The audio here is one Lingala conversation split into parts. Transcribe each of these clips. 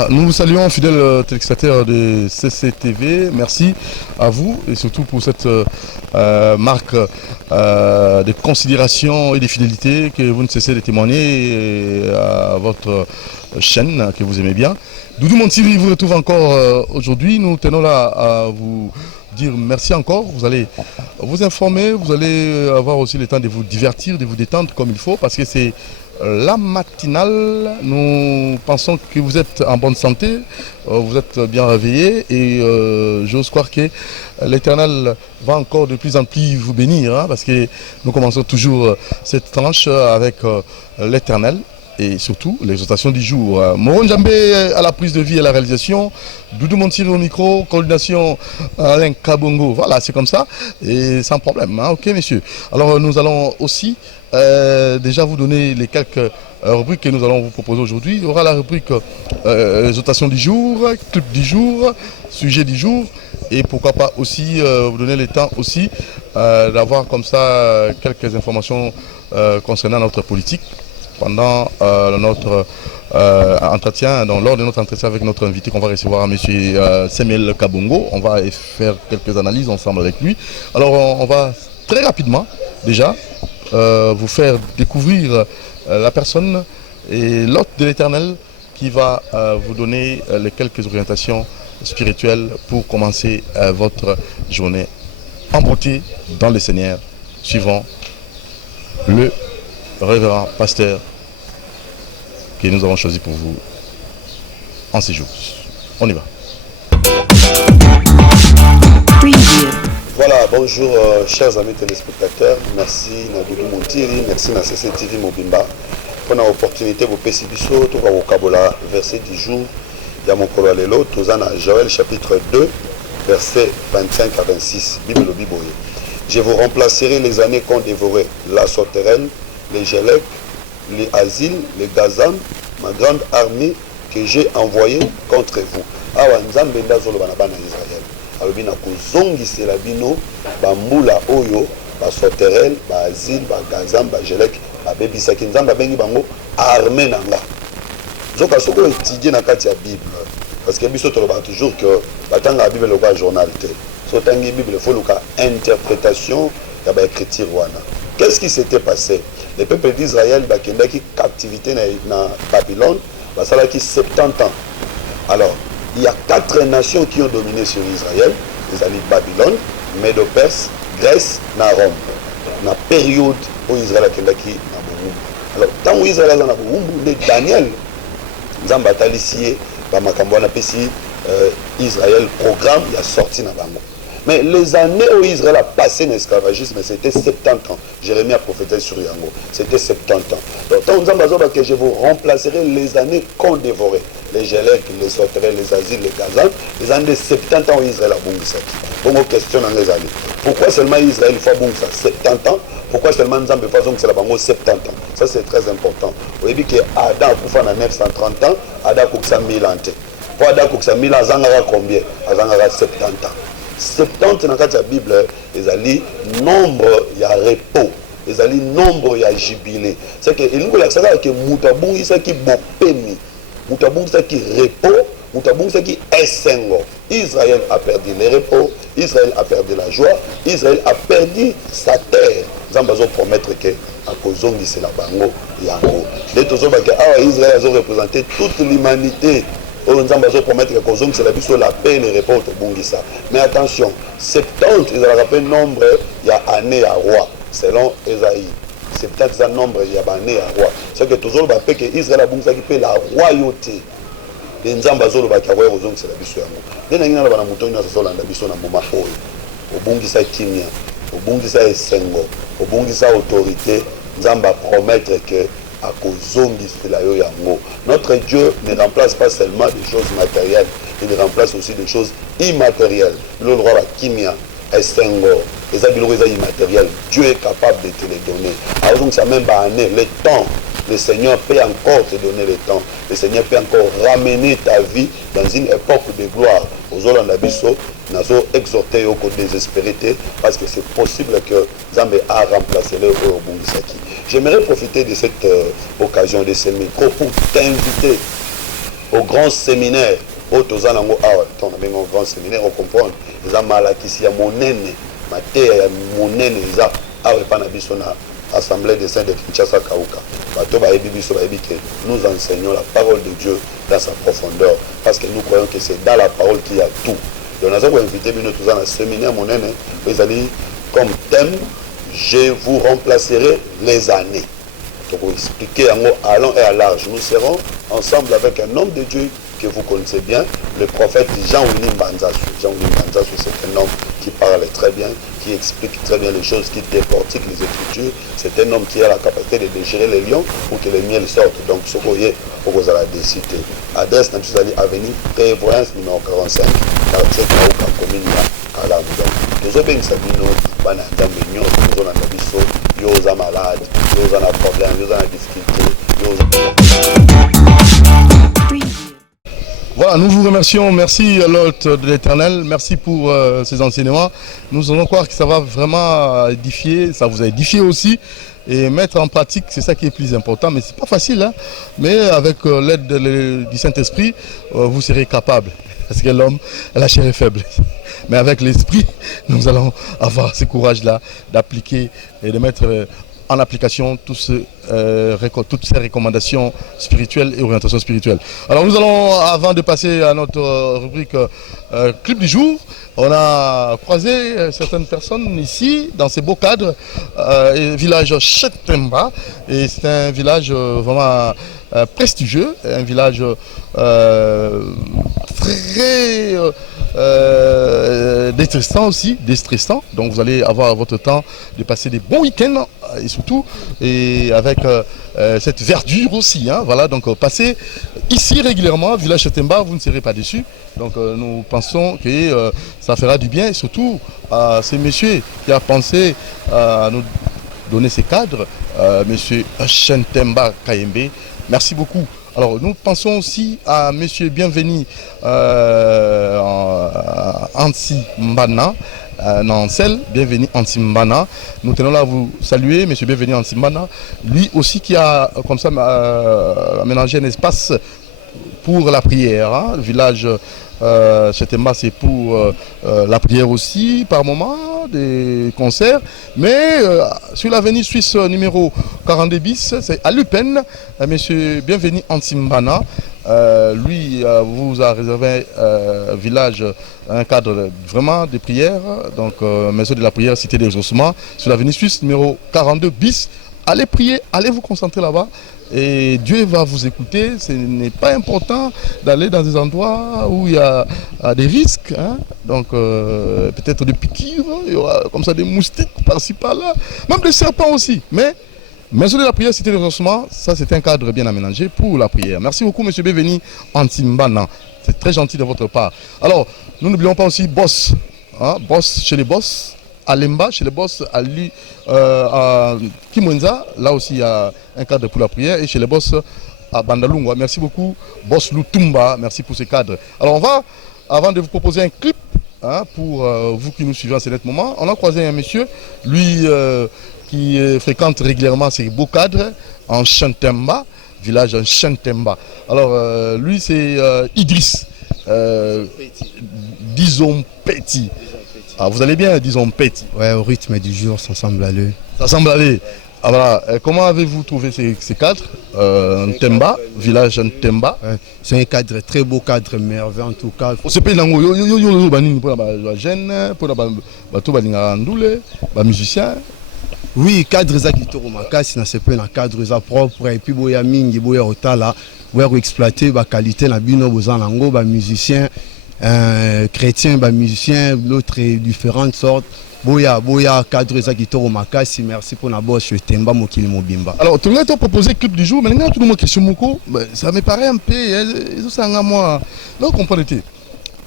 Voilà, nous vous saluons, fidèles téléspectateurs de CCTV. Merci à vous et surtout pour cette marque de considération et de fidélité que vous ne cessez de témoigner à votre chaîne que vous aimez bien. Doudou Montiri vous retrouve encore aujourd'hui. Nous tenons là à vous dire merci encore. Vous allez vous informer, vous allez avoir aussi le temps de vous divertir, de vous détendre comme il faut parce que c'est la matinale. Nous pensons que vous êtes en bonne santé, vous êtes bien réveillés et j'ose croire que l'Éternel va encore de plus en plus vous bénir hein, parce que nous commençons toujours cette tranche avec l'Éternel. Et surtout l'exhortation du jour. Moron Djambé à la prise de vie et à la réalisation. Doudou Montiri au micro. Coordination Alain Kabongo. Voilà, c'est comme ça. Et sans problème. Hein. Ok, messieurs. Alors, nous allons aussi déjà vous donner les quelques rubriques que nous allons vous proposer aujourd'hui. Il y aura la rubrique exhortation du jour, clip du jour, sujet du jour. Et pourquoi pas aussi vous donner le temps aussi d'avoir comme ça quelques informations concernant notre politique. Pendant notre entretien, donc lors de notre entretien avec notre invité qu'on va recevoir, M. Samuel Kabongo, on va faire quelques analyses ensemble avec lui. Alors on va très rapidement déjà vous faire découvrir la personne et l'hôte de l'Éternel qui va vous donner les quelques orientations spirituelles pour commencer votre journée en beauté dans le Seigneur, suivant le révérend pasteur que nous avons choisi pour vous en ces jours. On y va. Voilà, bonjour chers amis téléspectateurs. Merci Doudou Montiri, merci na CCTV Mobimba pour l'opportunité de vous pécibiso tout va au Kabola verset du jour. Il y a mon Lelo, Tozana Joël chapitre 2 verset 25 à 26. Bible Biboye. Je vous remplacerai les années qu'ont dévoré la sauterelle, les Gélec, les Asiles, les Gazam, ma grande armée que j'ai envoyée contre vous. Awa Nzambe ndazolo banabana Israël. Alobi na kozongi selabino bambula oyo ba sauterelle, ba Asile, ba Gazam, ba Gélec, ba bebisaki Nzambe bengi bango armée nanga. Zoka soko étudier na kati ya Bible parce que biso toloba toujours que batanga la Bible le quoi journal té. So tangi Bible faut luka interprétation ya ba écriture wana. Qu'est-ce qui s'était passé? Le peuple d'Israël a qui captivité dans Babylone, ça a 70 ans. Alors, il y a 4 nations qui ont dominé sur Israël. Ils allaient Babylone, Médo-Perse, Grèce, na Rome. Dans la période où Israël a qui alors, tant où Israël a Daniel, Zamba Talissier, Israël programme, il a sorti dans Bango. Mais les années où Israël a passé l'esclavagisme, c'était 70 ans. Jérémie a prophétisé sur Yango. C'était 70 ans. Donc, tant que je vous remplacerai les années qu'on dévorait. Les Gélec, les sauterelles, les Asiles, les Gazans. Les années de 70 ans où Israël a bongissé. Bon, question dans les années. Pourquoi seulement Israël fait bongissé 70 ans? Pourquoi seulement Nzambe fait donc c'est la bango 70 ans? Ça c'est très important. Vous avez dit que Adam a fait 930 ans, Adam a fait 1000 ans. Pour Adam a fait 1000 ans, Azangara combien? Azangara 70 ans. 70 dans la Bible, ils allaient nombre, il y a repos, ils allaient nombre, il y a jubilé. C'est que nous avons que Moutabou, c'est qui bopemi, Moutabou, c'est qui repos, Moutabou, c'est qui essengo. Israël a perdu le repos, Israël a perdu la joie, Israël a perdu sa terre. Nous allons promettre que à cause de c'est la bango, yango. Les tous Israël a représenté toute l'humanité. On va promettre que c'est la vie la paix et le repos au Bungisa. Mais attention, 70, ils ont rappelé nombre, il y a année à roi, selon Esaïe. 70, il y a nombre, il y a année à roi. C'est que toujours le fait que Israël a Bungisa qui paie la royauté. Les Nzambazolo va qui avoir raison que c'est la vie sur nous. Dès que nous avons moutonné dans ce sol, on a vu dans moment au Bungisa Kimia, au Bungisa Essengo, au Bungisa autorité, Nzamba promettre que à cause de la yango. Notre Dieu ne remplace pas seulement des choses matérielles, il remplace aussi des choses immatérielles. Le roi la kimia, esengo, les habiletés immatériels, Dieu est capable de te les donner. Alors donc ça même année, le temps, le Seigneur peut encore te donner le temps. Le Seigneur peut encore ramener ta vie dans une époque de gloire. Aux Olandabiso, nous avons exhorté au côté désespérité parce que c'est possible que Zambé a remplacé le Bungisaki. J'aimerais profiter de cette occasion de ce micro pour t'inviter au grand séminaire au tozanango awa ton amengo grand séminaire au comprendre eza malakisi ya monene mateya ya monene eza awa epa na biso na Assemblée des Saints de Kinshasa Kauka. Nous enseignons la parole de Dieu dans sa profondeur parce que nous croyons que c'est dans la parole qu'il y a tout. Donc nous avons invité tous dans un séminaire monene, vous allez comme thème je vous remplacerai les années. Donc vous expliquez en haut, à long et à large. Nous serons ensemble avec un homme de Dieu que vous connaissez bien, le prophète Jean-Willy Mbanzasu. Jean-Willy Mbanzasu, c'est un homme qui parle très bien, qui explique très bien les choses, qui décortique les Écritures. C'est un homme qui a la capacité de déchirer les lions pour que les miels sortent. Donc, ce qu'on y est, vous allez décider. Adresse, nous allons avenue Prévoyance numéro 45, quartier Kauka, commune à Kalam. Donc, nous avons bien Sabino, Banandam, Mignon, nous avons un biseau, nous sommes malades, nous avons un problème, nous avons des difficultés. Voilà, nous vous remercions. Merci à l'hôte de l'Éternel. Merci pour ces enseignements. Nous allons croire que ça va vraiment édifier. Ça vous a édifié aussi. Et mettre en pratique, c'est ça qui est plus important. Mais ce n'est pas facile. Hein? Mais avec l'aide du Saint-Esprit, vous serez capable. Parce que l'homme, la chair est faible. Mais avec l'Esprit, nous allons avoir ce courage-là d'appliquer et de mettre en application toutes ces recommandations spirituelles et orientations spirituelles. Alors nous allons, avant de passer à notre rubrique clip du jour, on a croisé certaines personnes ici, dans ces beaux cadres, village Chetemba, et c'est un village vraiment prestigieux, un village très déstressant aussi, déstressant. Donc vous allez avoir votre temps de passer des bons week-ends et surtout et avec cette verdure aussi. Hein, voilà, donc passez ici régulièrement, village Chetemba, vous ne serez pas déçus. Donc nous pensons que ça fera du bien et surtout à ce monsieur qui a pensé à nous donner ces cadres, monsieur Chetemba Kayembe. Merci beaucoup. Alors nous pensons aussi à monsieur Bienvenu Ansi Mbana, Nancel, Bienvenu Ansi Mbana. Nous tenons là à vous saluer, monsieur Bienvenu Ansi Mbana. Lui aussi qui a comme ça aménagé un espace pour la prière. Hein. Le village Chetemba, c'est pour la prière aussi, par moment, des concerts. Mais sur l'avenue Suisse numéro 42 bis, c'est à Lupen, monsieur Bienvenu Ansimbana. Lui vous a réservé un village, un cadre vraiment de prière, donc maison de la prière, cité des exaucements, sur l'avenue Suisse numéro 42 bis. Allez prier, allez vous concentrer là-bas. Et Dieu va vous écouter. Ce n'est pas important d'aller dans des endroits où il y a des risques. Hein? Donc peut-être des piqûres, il y aura comme ça des moustiques par-ci par-là, même des serpents aussi. Mais maison de la prière, cité de ressourcement, ça c'est un cadre bien aménagé pour la prière. Merci beaucoup monsieur Bienvenu Antimbana. C'est très gentil de votre part. Alors, nous n'oublions pas aussi Boss. Hein? Boss chez les Boss. À Lemba, chez les boss, à Kimwenza, là aussi il y a un cadre pour la prière, et chez les boss à Bandalungwa. Merci beaucoup, boss Lutumba, merci pour ces cadres. Alors on va, avant de vous proposer un clip, hein, pour vous qui nous suivez en ce net moment, on a croisé un monsieur, lui qui fréquente régulièrement ces beaux cadres en Chantemba, village en Chantemba. Alors lui c'est Idriss, disons Petit. Ah, vous allez bien, disons Petit. Ouais, au rythme du jour, ça semble aller. Ça semble aller. Ah, voilà. Comment avez-vous trouvé ces cadres Ntemba, village Ntemba. Ouais. C'est un cadre, très beau cadre, merveilleux en tout cas. Ce pays, pour la jeune, pour la musicien. Oui, cadre za kitoko makasi na sepe na cadre za propre et puis boya mingi boya otala boya exploiter ba qualité na bino bozana ngo ba musicien chrétien ba musicien l'autre est différentes sortes boya cadre za kitoko makasi. Merci pour na boss Chetemba mokili mobimba. Alors tu as proposé clip du jour mais là tout le monde question moko ça me paraît un peu ça nga moi non comprenez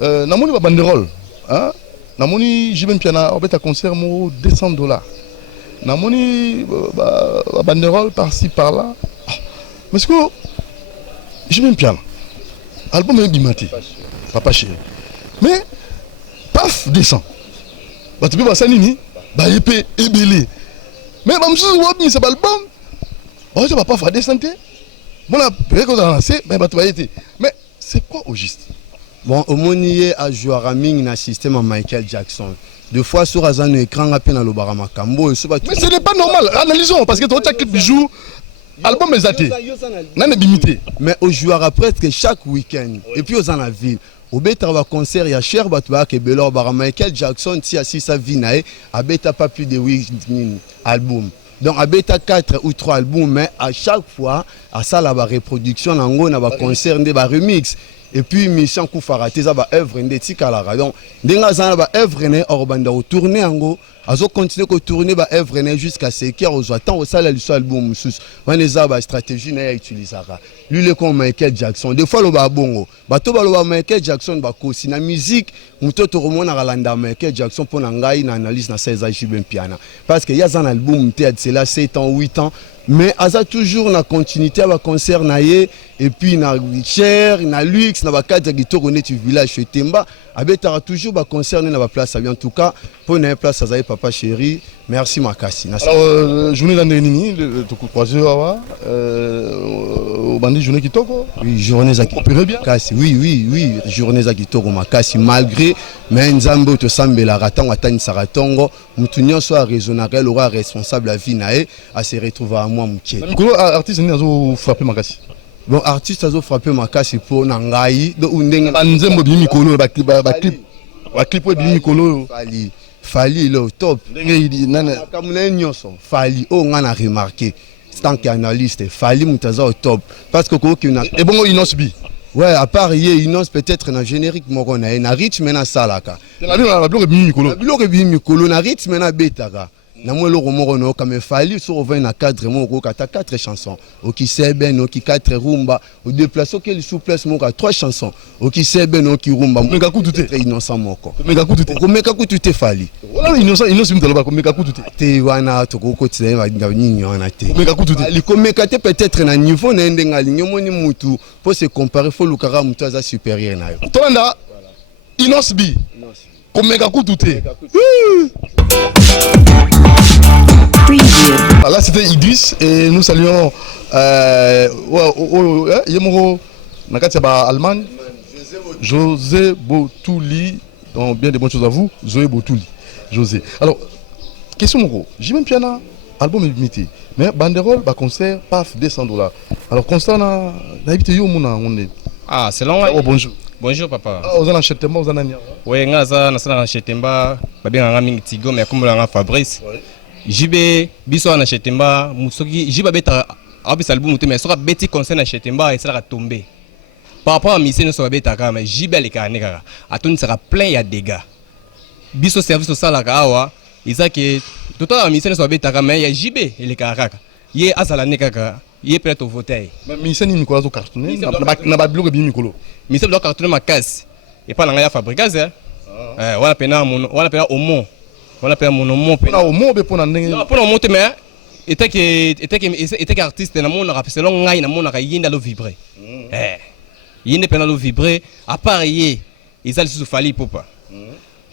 namoni ba banderole hein namoni j'ai même piana obeta concert mo $200. Namoni la banderole par-ci par-là. Mais ce que je m'aime bien. Album est bimaté. Papa chéri. Mais paf descend. Bah tu peux passer nini. Bah épée ébélé. Mais bah monsieur Wabni c'est pas album. Bah je vais pas faire descendre. Bon là peut-être qu'on a lancé mais bah tu vas y être. Mais c'est quoi au juste? Bon, au monier a joué à Raming na système à Michael Jackson. Deux fois sur un écran à peine à l'Obarama Kambo. Mais ce n'est pas normal. Analysons parce que tu as clip bijou. Album est zaté. N'en est limité. Mais au joueur presque chaque week-end. Et puis aux en la ville. Au bêta va concert, il y a cher Batouba qui est belor par Michael Jackson. Si à 6 sa vie nae, à bêta pas plus de 8 albums. Donc à bêta 4 ou 3 albums, mais à chaque fois, à ça la reproduction, on a concert, on a remix. Et puis mission Koufaraté, ça va œuvre de Tikalara. Donc, denga ça va œuvre ne orbanda au tourner en azo continuer ko tourner ba œuvre ne jusqu'à ce qu'il y a au sala du album sous. On les a ba stratégie na utilisera. Lui le comme Michael Jackson. Des fois le ba bongo. Ba to ba lo Michael Jackson ba ko si na musique, mutoto remona kalanda Michael Jackson pour ngai na analyse na 16 ans ben piano. Parce que y a un album tête c'est là 7 ans 8 ans. Mais aza toujours na continuité à concert naie et puis na cher na luxe na ba cadre guitare on est du village chez Temba abetara toujours ba concert na ba place en tout cas pour na place azaye papa chéri merci makasi. Alors journée d'année nini to croiser au bandit journée qui toko. Oui, journée za opéré bien. Kasi oui, journée za kitoko makasi malgré mais nzambo to sambela ratang atani saratongo mutu nyonso a raisonnable aura responsable la vie nae à se retrouver à moi mouké. Mikolo artiste ni azo frapper makasi. Bon artiste azo frapper makasi pour nangai do undenge nzembo bi mikolo ba clip bi mikolo Fali le top ndenge nana kamuna nyonso Fali o ngana remarqué tant qu'analyste Fali mutaza au top parce que ko ki na et bon Inos bi. Ouais, à part Inos peut-être na générique moko na rythme na salaka. La bloque bi mikolo. La bloque bi mikolo na rythme na betaka. Na moi le romoro no comme Fali sur 20 na cadre moko kata 4 chansons. O ki seben o ki 4 rumba o déplacer quel souplesse moko 3 chansons. O ki seben o ki rumba meka kututé innocent moko. Meka kututé. Ko meka kututé Fali. Voilà innocent mutaloba ko meka kututé. Te wana to ko kotsela ba nyinyo wana te. Meka kututé. Ali ko meka te peut-être na niveau na ndenga linyo moni mutu pour se comparer faut lukara mutu aza supérieur na yo. Tolanda Inos bi. Ko meka kututé. Là c'était Idriss et nous saluons Yemoro Nakatia Allemagne José Botouli, donc bien des bonnes choses à vous, Zoé Botouli, José. Alors, question mon j'ai même piano, album limité, mais banderole, concert, paf, $200. Alors constat na habité yo mona on est. Ah, c'est long. Oh bonjour. Bonjour papa. Ah, vous en achetez pas, vous en avez. Oui, ngaza na sana achetez pas, ba bien nga mingi tigo mais comme la Fabrice. JB biso na Chetemba musoki jiba beta abis album mais sera beti concert na Chetemba et ça va tomber par rapport à mission no sera beta mais JB le kané kaka atoni sera plein ya dégâts biso service au sala kawa izaki tout à mission no sera beta mais ya JB le kaka ye azala ne kaka ye peut-être voter mais mission ni Nicolas au cartonné na ba bloc bi mikolo mission bloc cartonné makasi et pas na ya fabricage wala pena au mont. On appelle mon nom pour au mot pour monter mais était artiste na mon rap selon ngai na mon na yinda lo vibrer yinde pena lo vibrer à part yé ils a sous Fali popa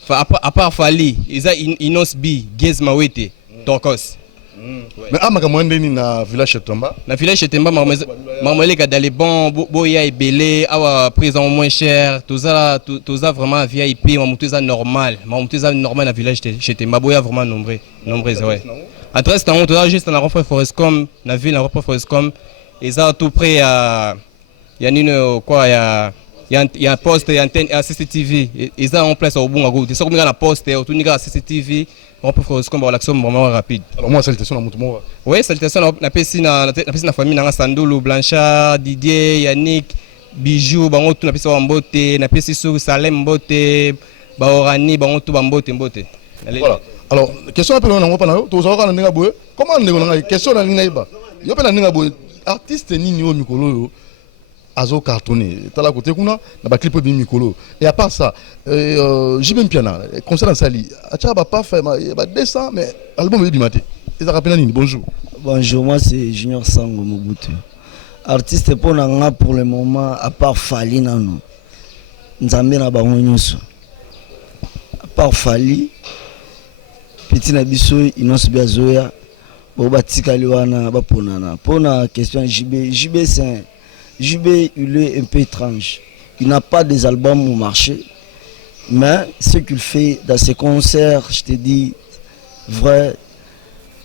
à part Fali ils a Inos bi Gez Mawete Tokos mais amaka mwendeni na village Chetemba marmele ka dans les bons boya et belé awa présent moins cher tout ça vraiment VIP mamutu ça normal na village Chetemba boya vraiment nombreux ouais adresse dans on juste na Rofre Forestcom na ville na Rofre Forestcom et ça tout près à y a une quoi il y a un poste et antenne à CCTV et ça en place au bon à gauche c'est comme la poste et tout ni à CCTV on peut faire comme l'action vraiment rapide. Alors moi salutation à Moutomo. Oui, salutation na pesi na famille na Sandolo Blanchard, Didier, Yannick, Bijou, bango tout na pesi wa mbote, na pesi sur Salem mbote, ba Orani bango tout ba mbote. Voilà. Alors question un peu na ngopana yo, to zaka na ninga boye. Comment ndeko na question na ninga iba. Yo pe na ninga boye artiste nini yo mikolo yo. Azo cartonné tala côté kuna na ba clip bi mikolo et à part ça j'ai même piano concert en sali acha ba pas fait ba 200 mais album est dimaté et ça rappelle nini bonjour moi c'est Junior Sango Mobutu artiste pour nga pour le moment à part Fali nano nzambe na bango nyonso à part Fali petit na biso Inos Biazoya bo batika liwana ba ponana pona question JB c'est JB, il est un peu étrange. il n'a pas des albums au marché, mais ce qu'il fait dans ses concerts, je te dis, vrai,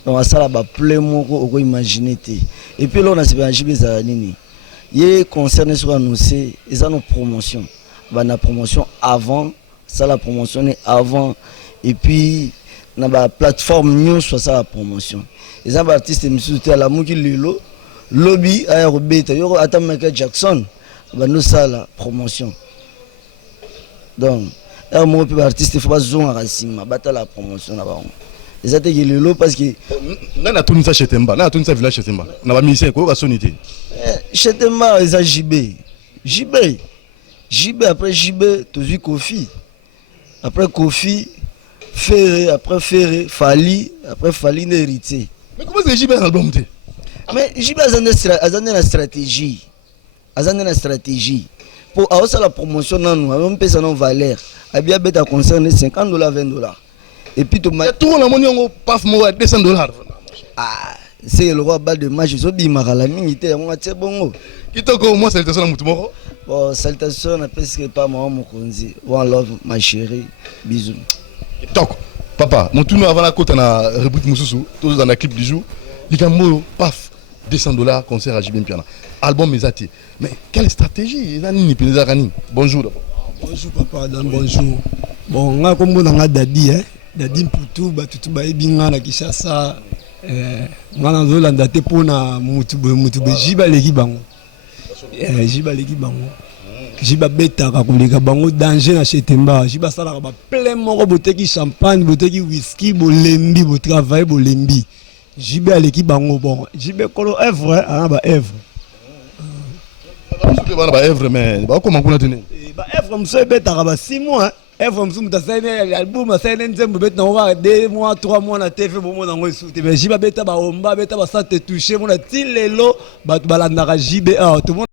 on va ça là-bas, plein mot, on va imaginer. Et puis là, on a ces JB Zanini. Il y a concert sur annoncé, ils ont nos promotions. La promotion avant, ça la promotion est avant, et puis dans la plateforme news, soit ça la promotion. Les artistes, ils à la Mouki Lilo, Lobby, Aérobeta, attends Michael Jackson, nous ça la promotion. Donc, un artiste, il faut pas jouer à Racine, battre la promotion là-bas. Ils étaient Lilo parce que. On a tourné ça chez Temba, on a tourné ça village chez Temba. On a mis ça quoi, sonité. Chez Temba, ils ont JB, après JB, tu as vu Kofi. Après Kofi, Ferré, après Ferré, Fali, après Fali, héritier. Mais comment c'est JB dans l'album? Mais JB a une stratégie. Une stratégie. Pour avoir la promotion, on peut ça en valeur. Il y a un concert de $50, $20. Et puis, tu as tout le monde paf moi $200. Ah, c'est le roi bas de match. Je suis la minute, on a tiré bon. Qui t'a au moins salutation à Moutoumoro? Bon, salutation, presque pas moi, mon conzi. One love, ma chérie. Bisous. Donc, papa, mon tournoi avant la côte, on a rubrique Moussoussou, tous dans la clip du jour. Les gars, paf, $200, concert à JB Piana. Album Mesati. Mais quelle stratégie? Bonjour d'abord. Bonjour papa, Adam, bonjour. Bon, on a comme on a Dadi, Dadi Mputu, Batutu Baebinga, na Kishasa. On a Zolanda Tepona, Mutube, Jiba Legibango. Jiba Legibango. Jiba Beta, Kakulika Bango, danger na Chetemba. Jiba Sala, plein moro, boteki champagne, boteki whisky, bolembi, botravail, bolembi. Jiba Legibango, bon. Jiba Kolo Evre, bah Evre. Evre, mais comment on a tenu? Evre, monsieur Beta, 6 mois. Evre, monsieur Mutassane, l'album, a signé un peu, 2 mois, 3 mois, na TV, bon, on a reçu. Mais Jiba Beta, Omba, Beta, ça te touché, mon a-t-il les lots, Balandara JBA, tout le monde.